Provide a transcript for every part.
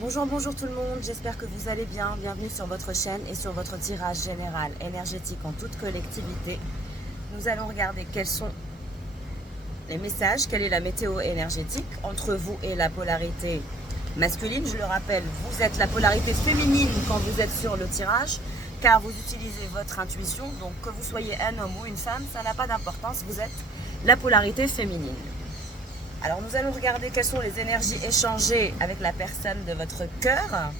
Bonjour, bonjour tout le monde, j'espère que vous allez bien. Bienvenue sur votre chaîne et sur votre tirage général énergétique en toute collectivité. Nous allons regarder quels sont les messages, quelle est la météo énergétique entre vous et la polarité masculine. Je le rappelle, vous êtes la polarité féminine quand vous êtes sur le tirage, car vous utilisez votre intuition. Donc que vous soyez un homme ou une femme, ça n'a pas d'importance, vous êtes la polarité féminine. Alors nous allons regarder quelles sont les énergies échangées avec la personne de votre cœur.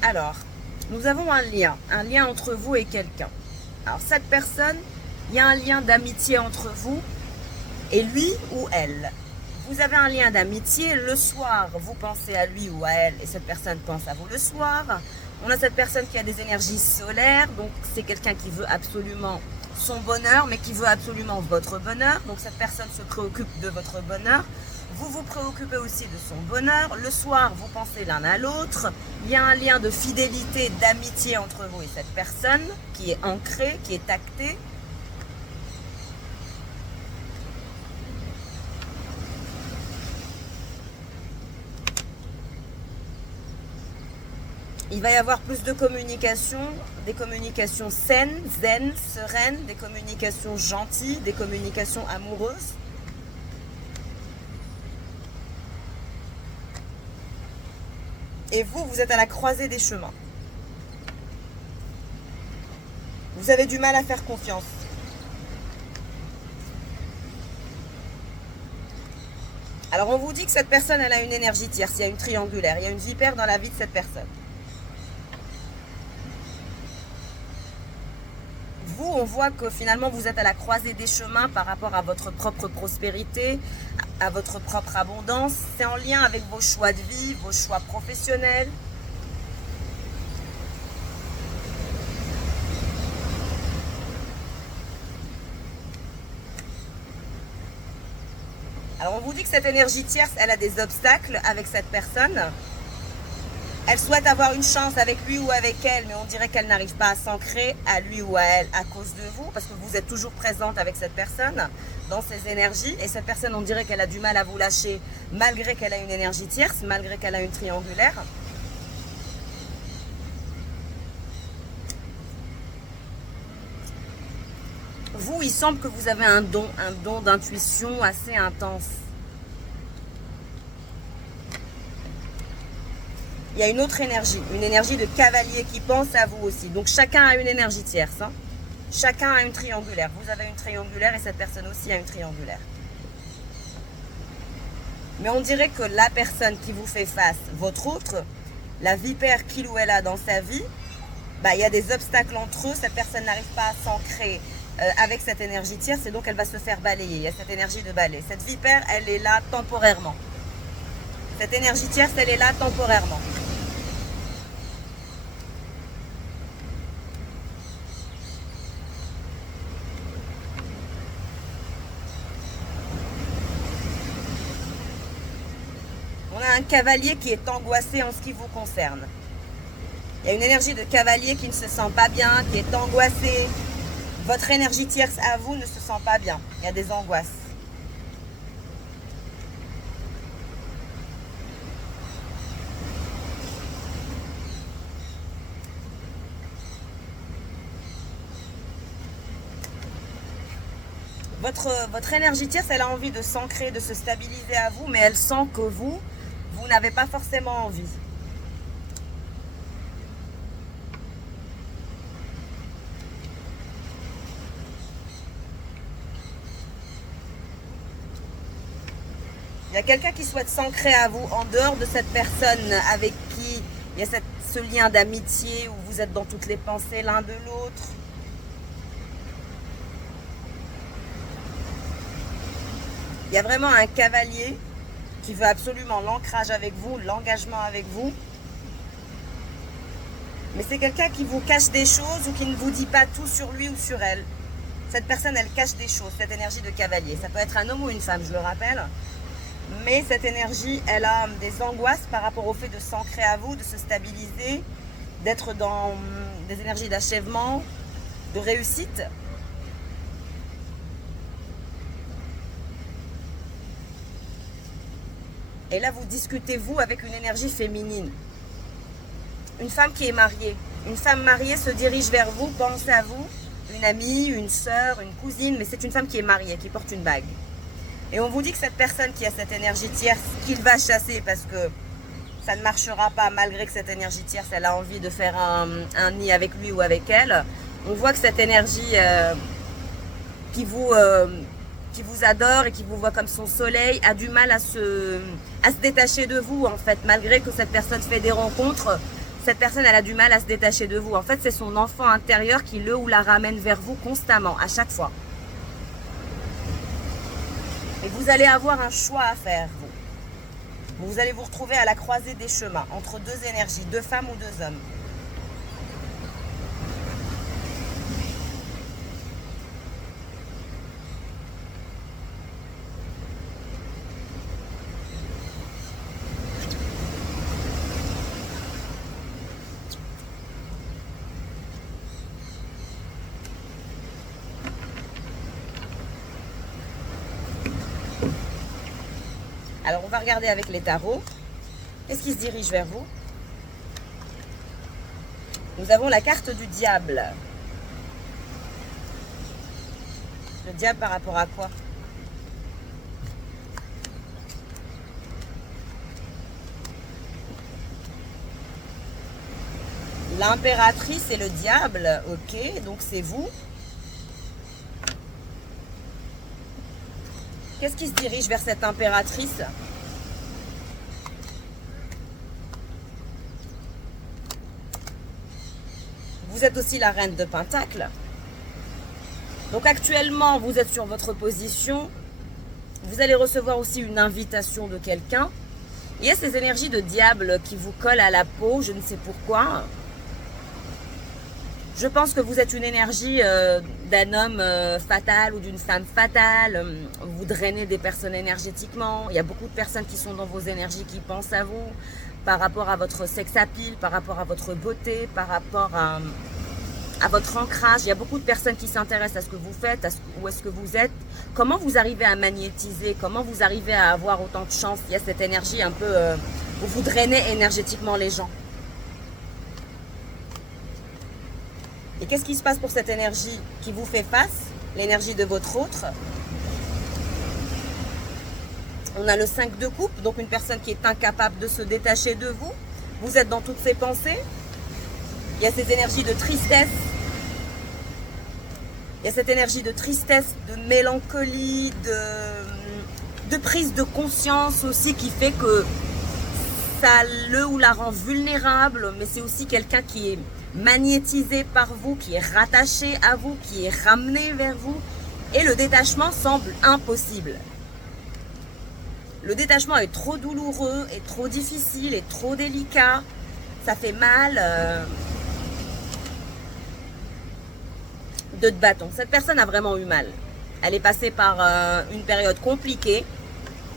Alors, nous avons un lien entre vous et quelqu'un. Alors cette personne, il y a un lien d'amitié entre vous et lui ou elle. Vous avez un lien d'amitié, le soir, vous pensez à lui ou à elle et cette personne pense à vous le soir. On a cette personne qui a des énergies solaires, donc c'est quelqu'un qui veut absolument son bonheur, mais qui veut absolument votre bonheur. Donc cette personne se préoccupe de votre bonheur. Vous vous préoccupez aussi de son bonheur. Le soir, vous pensez l'un à l'autre. Il y a un lien de fidélité, d'amitié entre vous et cette personne qui est ancré, qui est acté. Il va y avoir plus de communication, des communications saines, zen, sereines, des communications gentilles, des communications amoureuses. Et vous, vous êtes à la croisée des chemins. Vous avez du mal à faire confiance. Alors on vous dit que cette personne, elle a une énergie tierce, il y a une triangulaire, il y a une vipère dans la vie de cette personne. Vous, on voit que finalement vous êtes à la croisée des chemins par rapport à votre propre prospérité, à votre propre abondance. C'est en lien avec vos choix de vie, vos choix professionnels. Alors on vous dit que cette énergie tierce, elle a des obstacles avec cette personne. Elle souhaite avoir une chance avec lui ou avec elle, mais on dirait qu'elle n'arrive pas à s'ancrer à lui ou à elle à cause de vous, parce que vous êtes toujours présente avec cette personne dans ses énergies. Et cette personne, on dirait qu'elle a du mal à vous lâcher, malgré qu'elle a une énergie tierce, malgré qu'elle a une triangulaire. Vous, il semble que vous avez un don d'intuition assez intense. Il y a une autre énergie, une énergie de cavalier qui pense à vous aussi. Donc chacun a une énergie tierce. Hein. Chacun a une triangulaire. Vous avez une triangulaire et cette personne aussi a une triangulaire. Mais on dirait que la personne qui vous fait face, votre autre, la vipère qu'il ou elle a dans sa vie, bah, il y a des obstacles entre eux. Cette personne n'arrive pas à s'ancrer avec cette énergie tierce et donc elle va se faire balayer. Il y a cette énergie de balai. Cette vipère, elle est là temporairement. Cette énergie tierce, elle est là temporairement. On a un cavalier qui est angoissé en ce qui vous concerne. Il y a une énergie de cavalier qui ne se sent pas bien, qui est angoissé. Votre énergie tierce à vous ne se sent pas bien. Il y a des angoisses. Votre énergie tierce, elle a envie de s'ancrer, de se stabiliser à vous, mais elle sent que vous n'avez pas forcément envie. Il y a quelqu'un qui souhaite s'ancrer à vous en dehors de cette personne avec qui il y a ce lien d'amitié où vous êtes dans toutes les pensées l'un de l'autre. Il y a vraiment un cavalier qui veut absolument l'ancrage avec vous, l'engagement avec vous. Mais c'est quelqu'un qui vous cache des choses ou qui ne vous dit pas tout sur lui ou sur elle. Cette personne, elle cache des choses, cette énergie de cavalier. Ça peut être un homme ou une femme, je le rappelle. Mais cette énergie, elle a des angoisses par rapport au fait de s'ancrer à vous, de se stabiliser, d'être dans des énergies d'achèvement, de réussite. Et là, vous discutez, vous, avec une énergie féminine. Une femme qui est mariée. Une femme mariée se dirige vers vous, pense à vous. Une amie, une sœur, une cousine, mais c'est une femme qui est mariée, qui porte une bague. Et on vous dit que cette personne qui a cette énergie tierce, qu'il va chasser parce que ça ne marchera pas, malgré que cette énergie tierce, elle a envie de faire un nid avec lui ou avec elle, on voit que cette énergie qui vous adore et qui vous voit comme son soleil a du mal à se détacher de vous, en fait, malgré que cette personne fait des rencontres. Cette personne, elle a du mal à se détacher de vous. En fait, c'est son enfant intérieur qui le ou la ramène vers vous constamment, à chaque fois. Et vous allez avoir un choix à faire, vous. Vous allez vous retrouver à la croisée des chemins, entre deux énergies, deux femmes ou deux hommes. Alors, on va regarder avec les tarots. Qu'est-ce qui se dirige vers vous? Nous avons la carte du diable. Le diable par rapport à quoi? L'impératrice et le diable, ok, donc c'est vous. Qu'est-ce qui se dirige vers cette impératrice? Vous êtes aussi la reine de Pentacle. Donc actuellement, vous êtes sur votre position. Vous allez recevoir aussi une invitation de quelqu'un. Il y a ces énergies de diable qui vous collent à la peau, je ne sais pourquoi. Je pense que vous êtes une énergie d'un homme fatal ou d'une femme fatale. Vous drainez des personnes énergétiquement. Il y a beaucoup de personnes qui sont dans vos énergies, qui pensent à vous par rapport à votre sex appeal, par rapport à votre beauté, par rapport à votre ancrage. Il y a beaucoup de personnes qui s'intéressent à ce que vous faites, où est-ce que vous êtes. Comment vous arrivez à magnétiser, comment vous arrivez à avoir autant de chance. Il y a cette énergie un peu où vous drainez énergétiquement les gens. Et qu'est-ce qui se passe pour cette énergie qui vous fait face, l'énergie de votre autre? On a le 5 de coupe, donc une personne qui est incapable de se détacher de vous. Vous êtes dans toutes ses pensées. Il y a ces énergies de tristesse. Il y a cette énergie de tristesse, de mélancolie, de prise de conscience aussi qui fait que ça le ou la rend vulnérable, mais c'est aussi quelqu'un qui est magnétisé par vous, qui est rattaché à vous, qui est ramené vers vous. Et le détachement semble impossible. Le détachement est trop douloureux, est trop difficile, est trop délicat. Ça fait mal. De bâton. Cette personne a vraiment eu mal. Elle est passée par une période compliquée.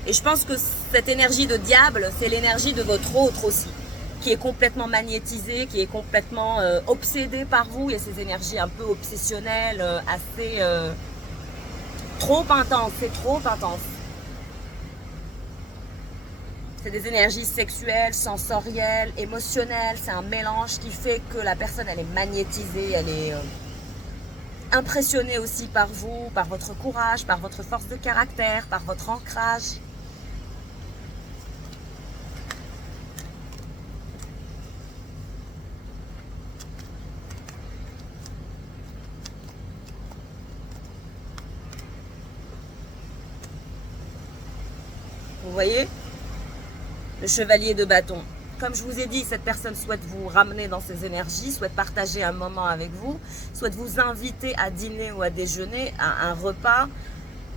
Et je pense que cette énergie de diable, c'est l'énergie de votre autre aussi, qui est complètement magnétisée, qui est complètement obsédée par vous. Il y a ces énergies un peu obsessionnelles, assez trop intenses. C'est trop intense. C'est des énergies sexuelles, sensorielles, émotionnelles. C'est un mélange qui fait que la personne, elle est magnétisée, elle est impressionnée aussi par vous, par votre courage, par votre force de caractère, par votre ancrage. Vous voyez? Le chevalier de bâton. Comme je vous ai dit, cette personne souhaite vous ramener dans ses énergies, souhaite partager un moment avec vous, souhaite vous inviter à dîner ou à déjeuner, à un repas.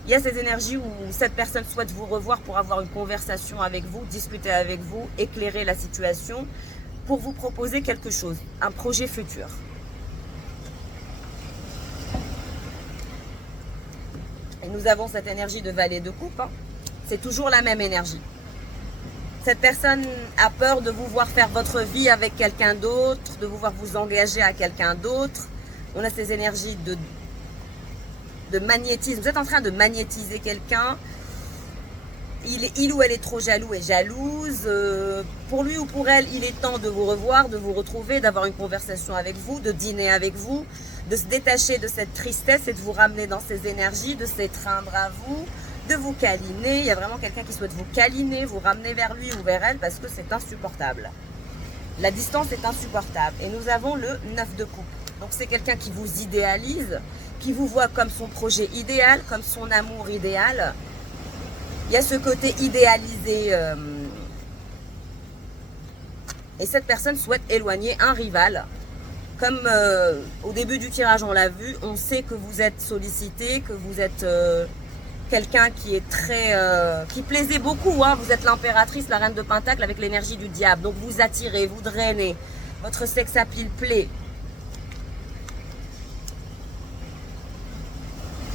Il y a ces énergies où cette personne souhaite vous revoir pour avoir une conversation avec vous, discuter avec vous, éclairer la situation. pour vous proposer quelque chose, un projet futur. Et nous avons cette énergie de valet de coupe, hein. C'est toujours la même énergie. Cette personne a peur de vous voir faire votre vie avec quelqu'un d'autre, de vous voir vous engager à quelqu'un d'autre. On a ces énergies de magnétisme. Vous êtes en train de magnétiser quelqu'un. Il ou elle est trop jaloux et jalouse. Pour lui ou pour elle, il est temps de vous revoir, de vous retrouver, d'avoir une conversation avec vous, de dîner avec vous, de se détacher de cette tristesse et de vous ramener dans ces énergies, de s'étreindre à vous, de vous câliner. Il y a vraiment quelqu'un qui souhaite vous câliner, vous ramener vers lui ou vers elle parce que c'est insupportable. La distance est insupportable. Et nous avons le 9 de coupe. Donc c'est quelqu'un qui vous idéalise, qui vous voit comme son projet idéal, comme son amour idéal. Il y a ce côté idéalisé. Et cette personne souhaite éloigner un rival. Comme au début du tirage, on l'a vu, on sait que vous êtes sollicité, que vous êtes quelqu'un qui est très... qui plaisait beaucoup. Hein. Vous êtes l'impératrice, la reine de Pentacle avec l'énergie du diable. Donc vous attirez, vous drainez. Votre sex appeal plaît.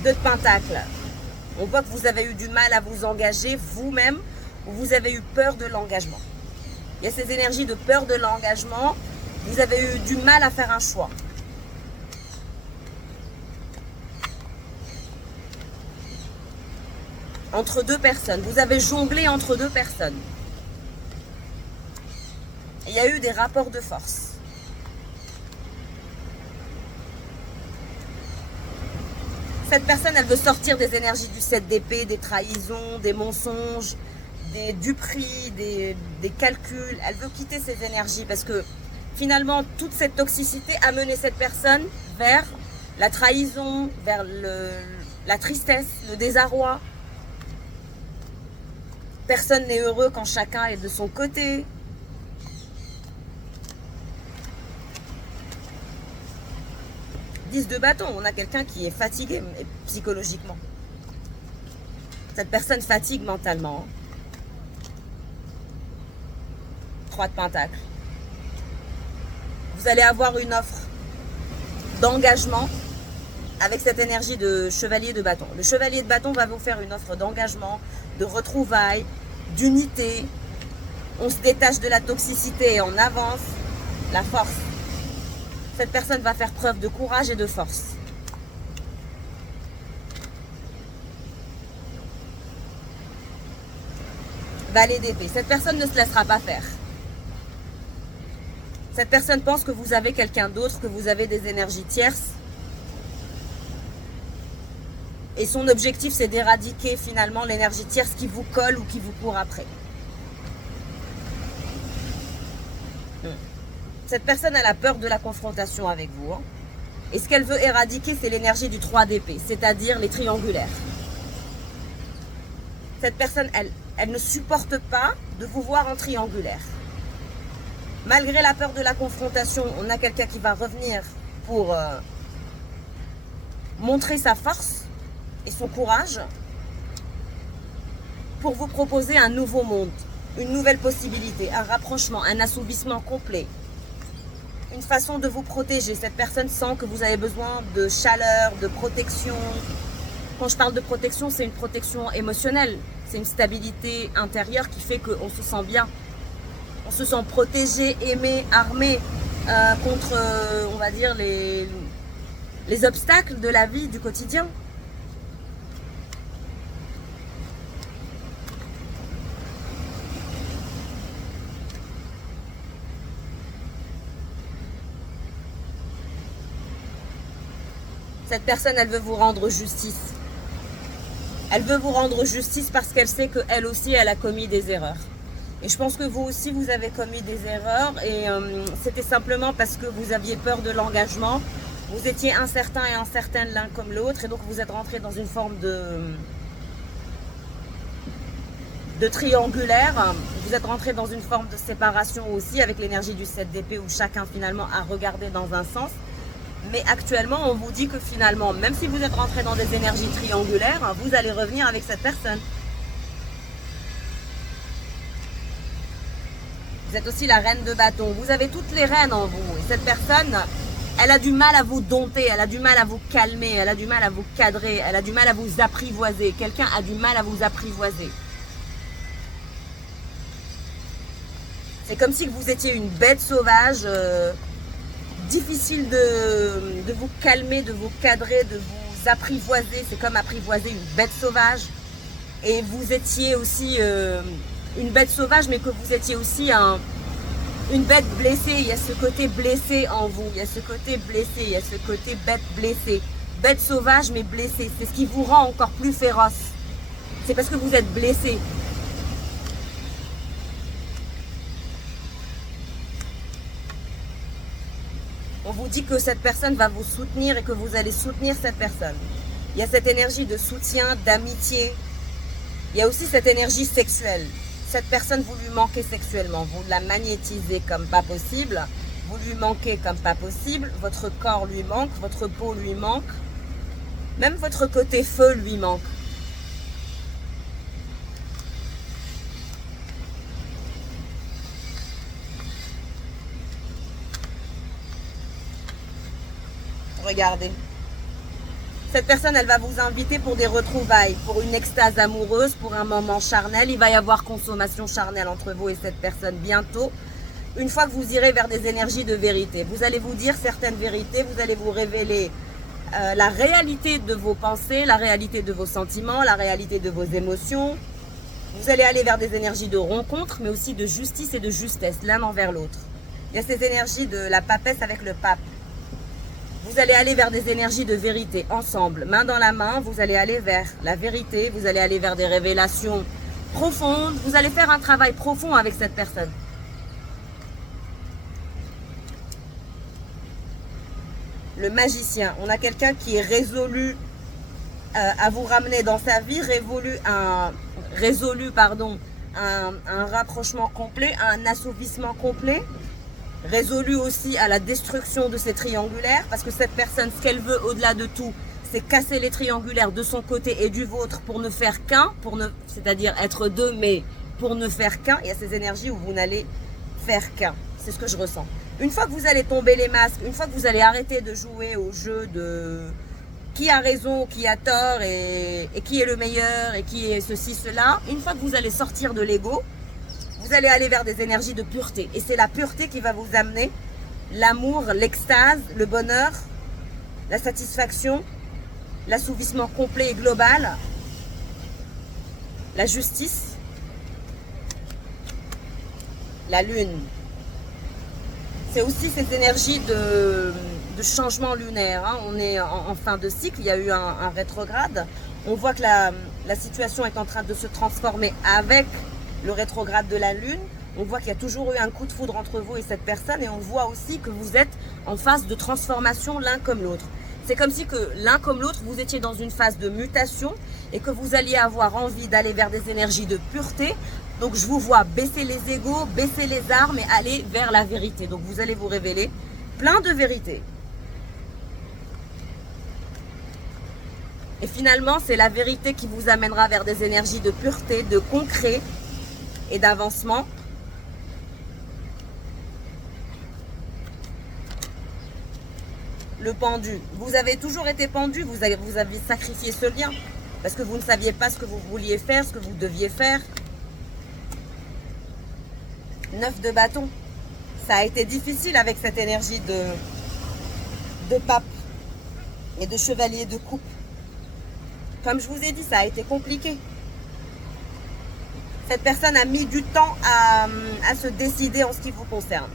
2 de Pentacle. On voit que vous avez eu du mal à vous engager vous-même ou vous avez eu peur de l'engagement. Il y a ces énergies de peur de l'engagement. Vous avez eu du mal à faire un choix. Entre 2 personnes. Vous avez jonglé entre 2 personnes. Il y a eu des rapports de force. Cette personne, elle veut sortir des énergies du 7 d'épée, des trahisons, des mensonges, des duperies, des calculs. Elle veut quitter ces énergies parce que finalement, toute cette toxicité a mené cette personne vers la trahison, vers la tristesse, le désarroi. Personne n'est heureux quand chacun est de son côté. De bâton, on a quelqu'un qui est fatigué psychologiquement. Cette personne fatigue mentalement. 3 de Pentacle. Vous allez avoir une offre d'engagement avec cette énergie de chevalier de bâton. Le chevalier de bâton va vous faire une offre d'engagement, de retrouvailles, d'unité. On se détache de la toxicité et on avance. La force. Cette personne va faire preuve de courage et de force. Valet d'épée. Cette personne ne se laissera pas faire. Cette personne pense que vous avez quelqu'un d'autre, que vous avez des énergies tierces. Et son objectif, c'est d'éradiquer finalement l'énergie tierce qui vous colle ou qui vous court après. Cette personne, elle a peur de la confrontation avec vous. Hein. Et ce qu'elle veut éradiquer, c'est l'énergie du 3 d'épée, c'est-à-dire les triangulaires. Cette personne, elle ne supporte pas de vous voir en triangulaire. Malgré la peur de la confrontation, on a quelqu'un qui va revenir pour montrer sa force et son courage pour vous proposer un nouveau monde, une nouvelle possibilité, un rapprochement, un assouvissement complet. Une façon de vous protéger. Cette personne sent que vous avez besoin de chaleur, de protection. Quand je parle de protection, c'est une protection émotionnelle. C'est une stabilité intérieure qui fait qu'on se sent bien. On se sent protégé, aimé, armé contre, on va dire, les obstacles de la vie, du quotidien. Cette personne, elle veut vous rendre justice. Elle veut vous rendre justice parce qu'elle sait qu'elle aussi, elle a commis des erreurs. Et je pense que vous aussi, vous avez commis des erreurs. Et c'était simplement parce que vous aviez peur de l'engagement. Vous étiez incertain et incertaine l'un comme l'autre. Et donc, vous êtes rentré dans une forme de triangulaire. Vous êtes rentré dans une forme de séparation aussi avec l'énergie du 7 d'épée où chacun finalement a regardé dans un sens. Mais actuellement, on vous dit que finalement, même si vous êtes rentré dans des énergies triangulaires, vous allez revenir avec cette personne. Vous êtes aussi la reine de bâton. Vous avez toutes les reines en vous. Et cette personne, elle a du mal à vous dompter, elle a du mal à vous calmer, elle a du mal à vous cadrer, elle a du mal à vous apprivoiser. Quelqu'un a du mal à vous apprivoiser. C'est comme si vous étiez une bête sauvage, difficile de vous calmer, de vous cadrer, de vous apprivoiser. C'est comme apprivoiser une bête sauvage. Et vous étiez aussi une bête sauvage, mais que vous étiez aussi une bête blessée. Il y a ce côté blessé en vous, il y a ce côté blessé, il y a ce côté bête blessée. Bête sauvage mais blessée, c'est ce qui vous rend encore plus féroce. C'est parce que vous êtes blessé. On vous dit que cette personne va vous soutenir et que vous allez soutenir cette personne. Il y a cette énergie de soutien, d'amitié. Il y a aussi cette énergie sexuelle. Cette personne, vous lui manquez sexuellement. Vous la magnétisez comme pas possible. Vous lui manquez comme pas possible. Votre corps lui manque. Votre peau lui manque. Même votre côté feu lui manque. Regardez. Cette personne, elle va vous inviter pour des retrouvailles, pour une extase amoureuse, pour un moment charnel. Il va y avoir consommation charnelle entre vous et cette personne bientôt. Une fois que vous irez vers des énergies de vérité, vous allez vous dire certaines vérités, vous allez vous révéler la réalité de vos pensées, la réalité de vos sentiments, la réalité de vos émotions. Vous allez aller vers des énergies de rencontre, mais aussi de justice et de justesse, l'un envers l'autre. Il y a ces énergies de la papesse avec le pape. Vous allez aller vers des énergies de vérité ensemble, main dans la main, vous allez aller vers la vérité, vous allez aller vers des révélations profondes, vous allez faire un travail profond avec cette personne. Le magicien, on a quelqu'un qui est résolu à vous ramener dans sa vie, résolu un rapprochement complet, un assouvissement complet. Résolu aussi à la destruction de ces triangulaires, parce que cette personne, ce qu'elle veut au-delà de tout, c'est casser les triangulaires de son côté et du vôtre pour ne faire qu'un, c'est-à-dire être deux, mais pour ne faire qu'un. Il y a ces énergies où vous n'allez faire qu'un. C'est ce que je ressens. Une fois que vous allez tomber les masques, une fois que vous allez arrêter de jouer au jeu de qui a raison, qui a tort, et qui est le meilleur, et qui est ceci, cela, une fois que vous allez sortir de l'ego, vous allez aller vers des énergies de pureté. Et c'est la pureté qui va vous amener l'amour, l'extase, le bonheur, la satisfaction, l'assouvissement complet et global, la justice, la lune. C'est aussi ces énergies de changement lunaire. Hein. On est en fin de cycle, il y a eu un rétrograde. On voit que la situation est en train de se transformer avec le rétrograde de la lune. On voit qu'il y a toujours eu un coup de foudre entre vous et cette personne, et on voit aussi que vous êtes en phase de transformation l'un comme l'autre. C'est comme si que l'un comme l'autre, vous étiez dans une phase de mutation et que vous alliez avoir envie d'aller vers des énergies de pureté. Donc je vous vois baisser les égos, baisser les armes et aller vers la vérité. Donc vous allez vous révéler plein de vérités. Et finalement, c'est la vérité qui vous amènera vers des énergies de pureté, de concret et d'avancement. Le pendu. Vous avez toujours été pendu, vous avez sacrifié ce lien parce que vous ne saviez pas ce que vous vouliez faire, ce que vous deviez faire. 9 de bâton. Ça a été difficile avec cette énergie de pape et de chevalier de coupe. Comme je vous ai dit, ça a été compliqué. Cette personne a mis du temps à se décider en ce qui vous concerne.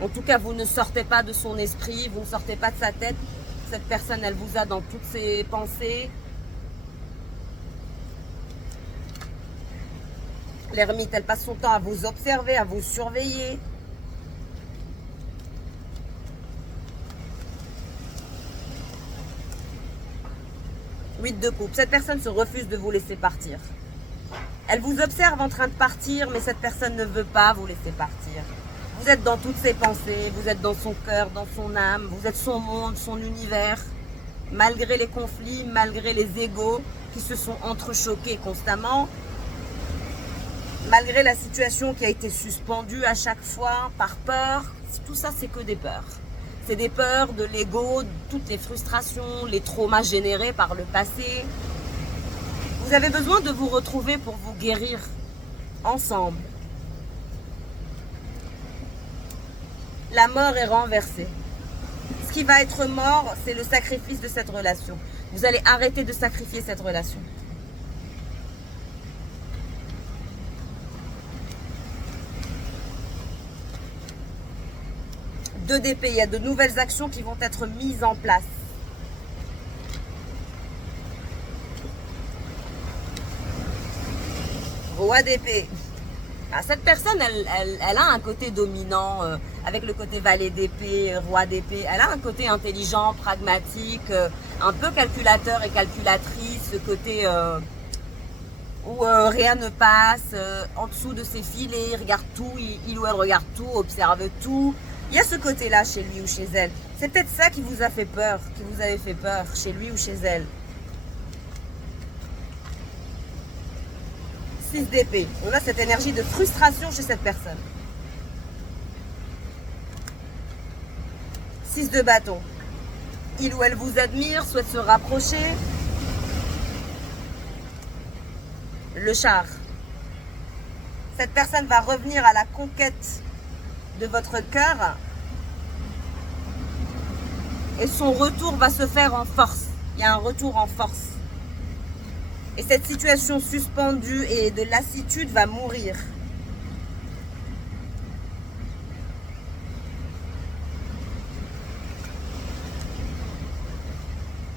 En tout cas, vous ne sortez pas de son esprit, vous ne sortez pas de sa tête. Cette personne, elle vous a dans toutes ses pensées. L'ermite, elle passe son temps à vous observer, à vous surveiller. Huit de coupe. Cette personne se refuse de vous laisser partir. Elle vous observe en train de partir, mais cette personne ne veut pas vous laisser partir. Vous êtes dans toutes ses pensées, vous êtes dans son cœur, dans son âme, vous êtes son monde, son univers. Malgré les conflits, malgré les égos, qui se sont entrechoqués constamment. Malgré la situation qui a été suspendue à chaque fois par peur, tout ça c'est que des peurs. C'est des peurs de l'ego, de toutes les frustrations, les traumas générés par le passé. Vous avez besoin de vous retrouver pour vous guérir ensemble. La mort est renversée. Ce qui va être mort, c'est le sacrifice de cette relation. Vous allez arrêter de sacrifier cette relation. Deux d'épée, il y a de nouvelles actions qui vont être mises en place. Roi d'épée. Ah, cette personne, elle a un côté dominant, avec le côté valet d'épée, roi d'épée. Elle a un côté intelligent, pragmatique, un peu calculateur et calculatrice, ce côté où rien ne passe, en dessous de ses filets, il regarde tout, il ou elle regarde tout, observe tout. Il y a ce côté-là chez lui ou chez elle. C'est peut-être ça qui vous a fait peur, qui vous avait fait peur chez lui ou chez elle. 6 d'épée. On a cette énergie de frustration chez cette personne. 6 de bâton. Il ou elle vous admire, souhaite se rapprocher. Le char. Cette personne va revenir à la conquête de votre cœur. Et son retour va se faire en force. Il y a un retour en force. Et cette situation suspendue et de lassitude va mourir.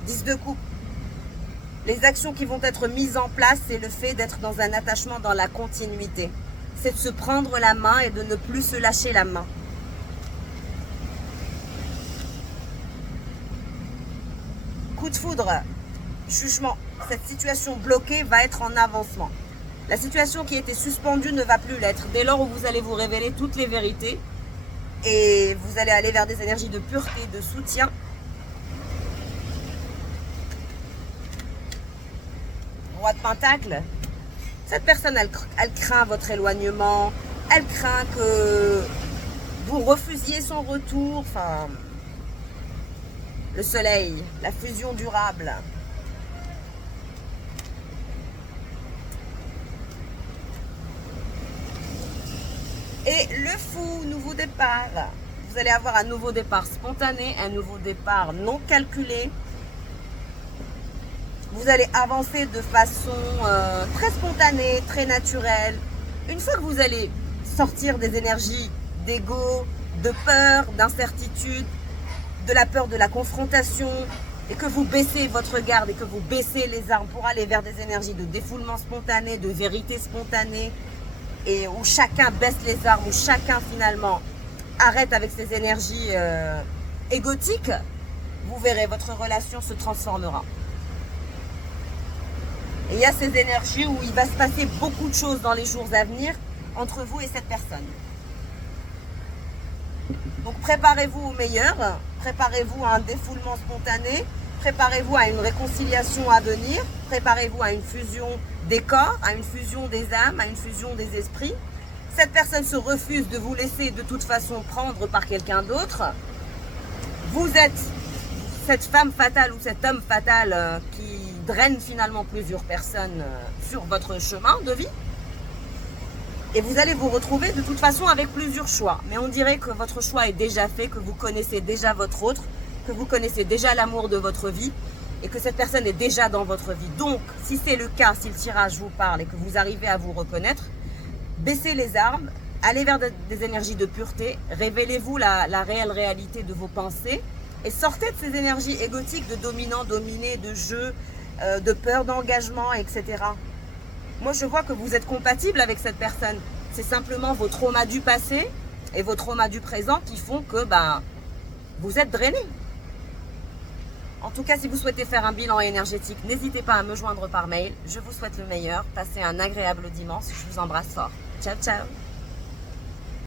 Dix de coupe. Les actions qui vont être mises en place, c'est le fait d'être dans un attachement dans la continuité. C'est de se prendre la main et de ne plus se lâcher la main. Coup de foudre, jugement. Cette situation bloquée va être en avancement. La situation qui était suspendue ne va plus l'être. Dès lors où vous allez vous révéler toutes les vérités et vous allez aller vers des énergies de pureté, de soutien. Roi de Pentacle. Cette personne, elle craint votre éloignement. Elle craint que vous refusiez son retour. Enfin, le soleil, la fusion durable. Et le fou, nouveau départ. Vous allez avoir un nouveau départ spontané, un nouveau départ non calculé. Vous allez avancer de façon très spontanée, très naturelle. Une fois que vous allez sortir des énergies d'ego, de peur, d'incertitude, de la peur de la confrontation, et que vous baissez votre garde et que vous baissez les armes pour aller vers des énergies de défoulement spontané, de vérité spontanée, et où chacun baisse les armes, où chacun finalement arrête avec ses énergies égotiques, vous verrez, votre relation se transformera. Et il y a ces énergies où il va se passer beaucoup de choses dans les jours à venir entre vous et cette personne. Donc préparez-vous au meilleur, préparez-vous à un défoulement spontané, préparez-vous à une réconciliation à venir, préparez-vous à une fusion des corps, à une fusion des âmes, à une fusion des esprits. Cette personne se refuse de vous laisser de toute façon prendre par quelqu'un d'autre. Vous êtes cette femme fatale ou cet homme fatal qui draine finalement plusieurs personnes sur votre chemin de vie. Et vous allez vous retrouver de toute façon avec plusieurs choix. Mais on dirait que votre choix est déjà fait, que vous connaissez déjà votre autre, que vous connaissez déjà l'amour de votre vie et que cette personne est déjà dans votre vie. Donc, si c'est le cas, si le tirage vous parle et que vous arrivez à vous reconnaître, baissez les armes, allez vers des énergies de pureté, révélez-vous la réelle réalité de vos pensées et sortez de ces énergies égotiques de dominant, dominé, de jeu, de peur d'engagement, etc. Moi, je vois que vous êtes compatible avec cette personne. C'est simplement vos traumas du passé et vos traumas du présent qui font que vous êtes drainé. En tout cas, si vous souhaitez faire un bilan énergétique, n'hésitez pas à me joindre par mail. Je vous souhaite le meilleur. Passez un agréable dimanche. Je vous embrasse fort. Ciao, ciao.